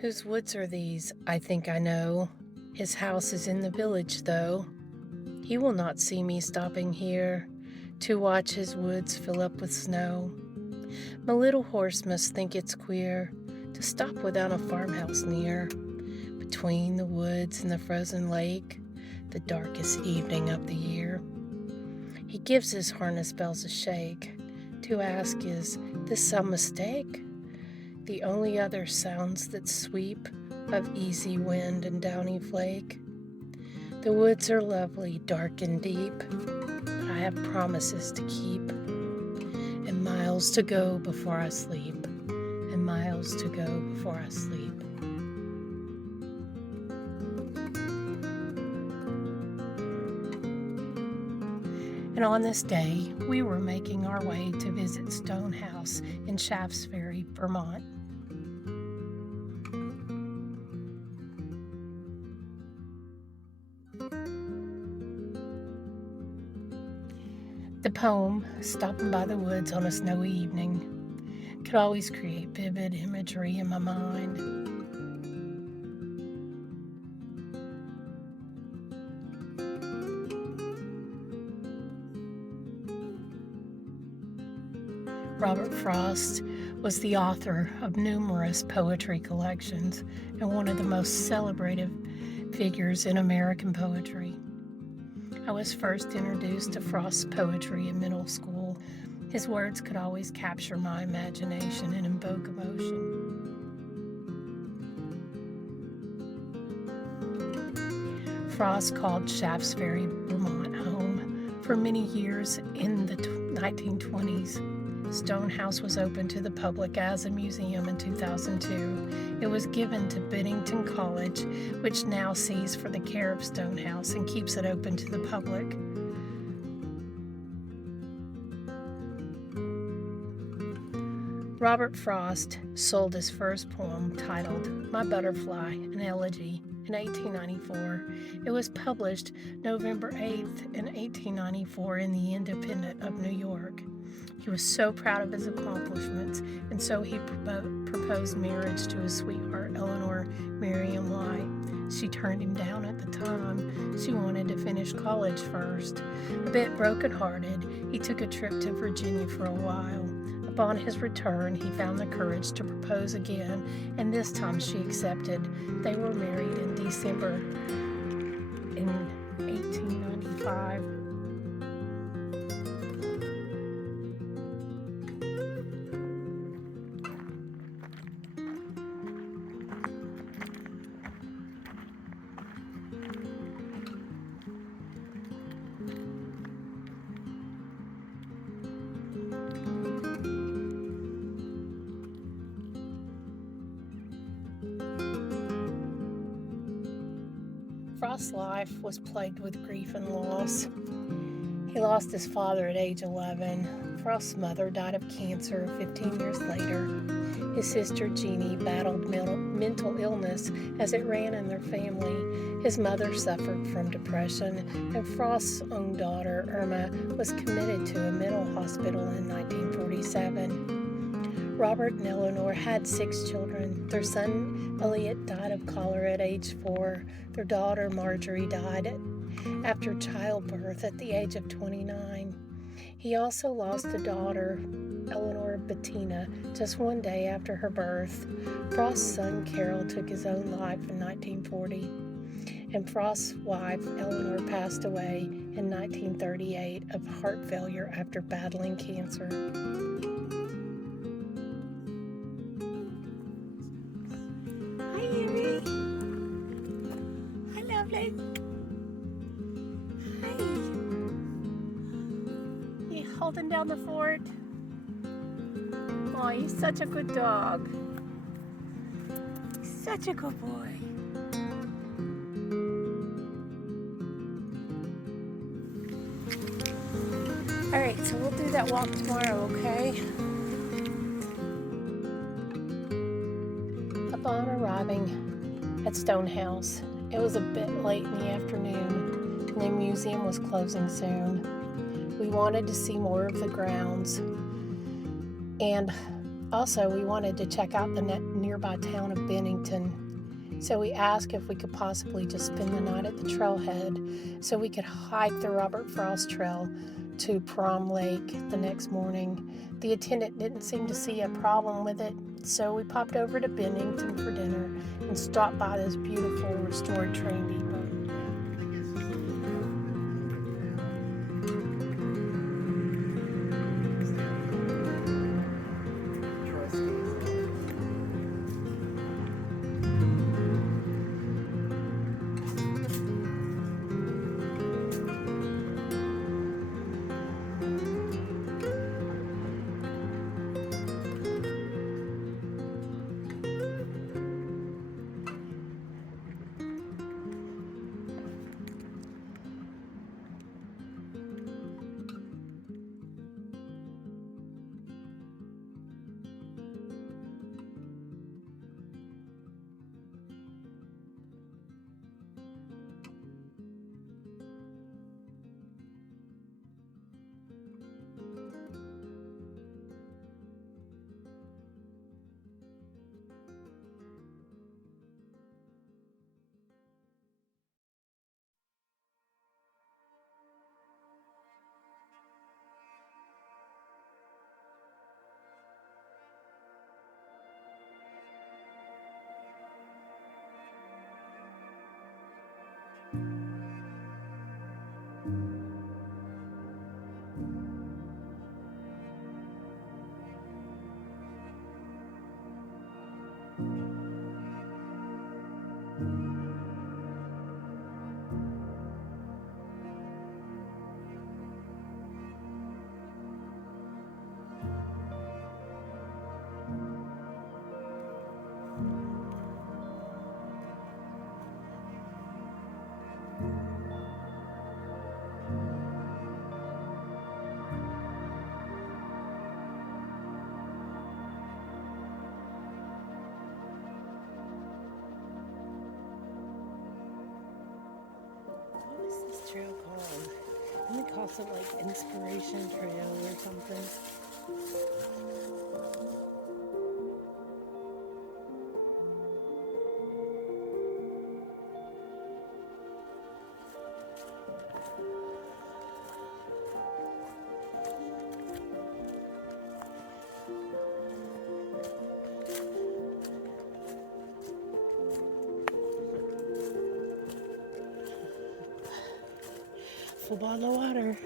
Whose woods are these? I think I know. His house is in the village, though. He will not see me stopping here to watch his woods fill up with snow. My little horse must think it's queer to stop without a farmhouse near. Between the woods and the frozen lake, the darkest evening of the year. He gives his harness bells a shake to ask, is this some mistake? The only other sounds that sweep of easy wind and downy flake. The woods are lovely, dark and deep. I have promises to keep, and miles to go before I sleep, and miles to go before I sleep. And on this day, we were making our way to visit Stonehouse in Shaftsbury, Vermont. The poem, Stopping by the Woods on a Snowy Evening, could always create vivid imagery in my mind. Robert Frost was the author of numerous poetry collections and one of the most celebrated figures in American poetry. I was first introduced to Frost's poetry in middle school. His words could always capture my imagination and invoke emotion. Frost called Shaftsbury Vermont home for many years in the 1920s. Stonehouse was opened to the public as a museum in 2002. It was given to Bennington College, which now sees for the care of Stonehouse and keeps it open to the public. Robert Frost sold his first poem titled My Butterfly, an Elegy, in 1894. It was published November 8th in 1894 in the Independent of New York. He was so proud of his accomplishments, and so he proposed marriage to his sweetheart, Eleanor Miriam White. She turned him down at the time. She wanted to finish college first. A bit brokenhearted, he took a trip to Virginia for a while. Upon his return, he found the courage to propose again, and this time she accepted. They were married in December in 1895. Frost's life was plagued with grief and loss. He lost his father at age 11. Frost's mother died of cancer 15 years later. His sister Jeannie battled mental illness as it ran in their family. His mother suffered from depression, and Frost's own daughter, Irma, was committed to a mental hospital in 1947. Robert and Eleanor had 6 children. Their son, Elliot, died of cholera at age 4. Their daughter, Marjorie, died after childbirth at the age of 29. He also lost a daughter, Eleanor Bettina, just one day after her birth. Frost's son, Carol, took his own life in 1940. And Frost's wife, Eleanor, passed away in 1938 of heart failure after battling cancer. Lovely. Hi. You holding down the fort? Oh, he's such a good dog. He's such a good boy. Alright, so we'll do that walk tomorrow, okay? Upon arriving at Stonehouse, it was a bit late in the afternoon, and the museum was closing soon. We wanted to see more of the grounds, and Also, we wanted to check out the nearby town of Bennington. So we asked if we could possibly just spend the night at the trailhead so we could hike the Robert Frost Trail to Prom Lake the next morning. The attendant didn't seem to see a problem with it, so we popped over to Bennington for dinner and stopped by this beautiful restored train depot. Trail called? I think it calls it like Inspiration Trail or something. Full bottle of water.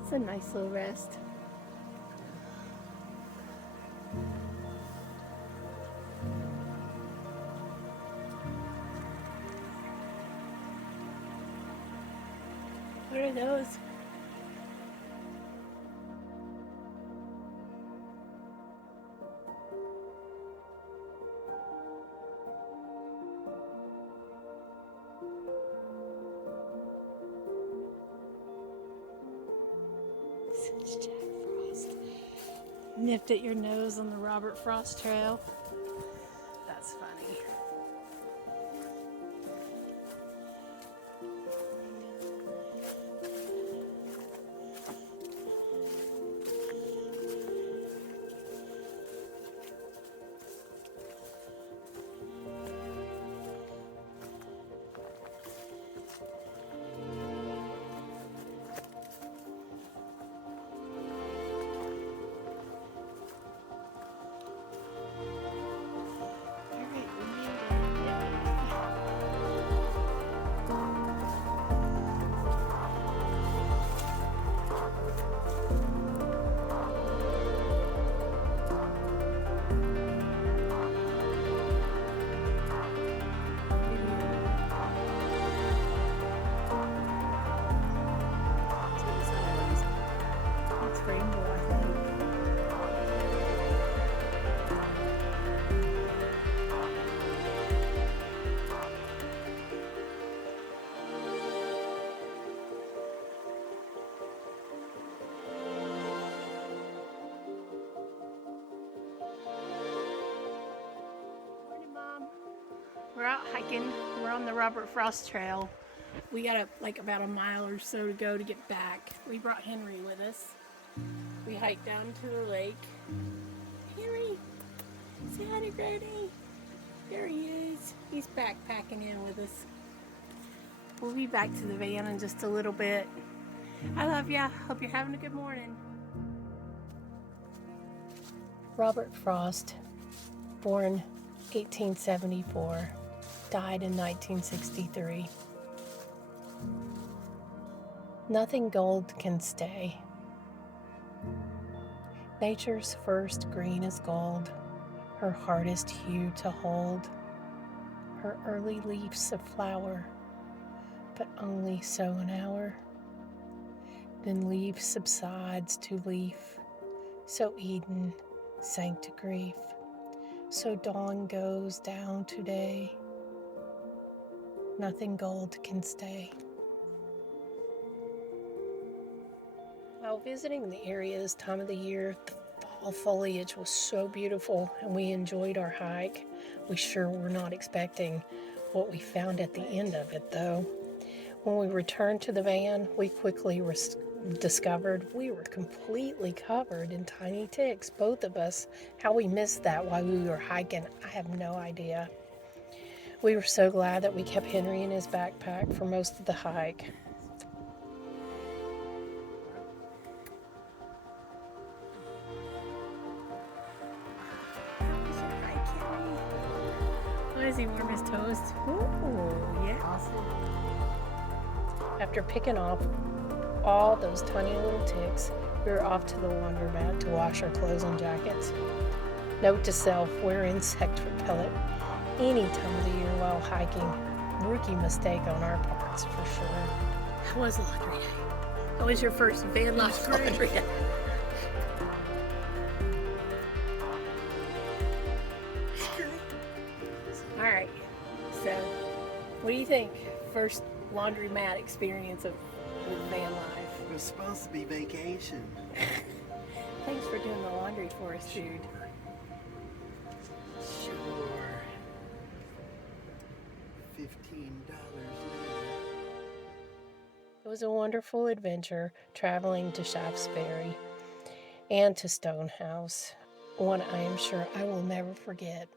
It's a nice little rest. What are those? Jack Frost. Nipped at your nose on the Robert Frost Trail. That's funny. Rainbow, I think. Morning, Mom. We're out hiking. We're on the Robert Frost Trail. We got like about a mile or so to go to get back. We brought Henry with us. We hiked down to the lake. Henry, say hi to Granny. There he is. He's backpacking in with us. We'll be back to the van in just a little bit. I love ya. Hope you're having a good morning. Robert Frost, born 1874, died in 1963. Nothing gold can stay. Nature's first green is gold, her hardest hue to hold, her early leaves of flower, but only so an hour. Then leaf subsides to leaf, so Eden sank to grief, so dawn goes down to day. Nothing gold can stay. While visiting the area this time of the year, the fall foliage was so beautiful and we enjoyed our hike. We sure were not expecting what we found at the end of it, though. When we returned to the van, we quickly discovered we were completely covered in tiny ticks, both of us. How we missed that while we were hiking, I have no idea. We were so glad that we kept Henry in his backpack for most of the hike. Does he warm his toes? Ooh, yeah. Awesome. After picking off all those tiny little ticks, we were off to the laundromat to wash our clothes and jackets. Note to self, wear insect repellent any time of the year while hiking. Rookie mistake on our parts, for sure. How was laundry day? How was your first van life laundry day? All right, so what do you think? First laundromat experience with van life. It was supposed to be vacation. Thanks for doing the laundry for us, dude. Sure. $15 later. It was a wonderful adventure traveling to Shaftsbury and to Stonehouse, one I am sure I will never forget.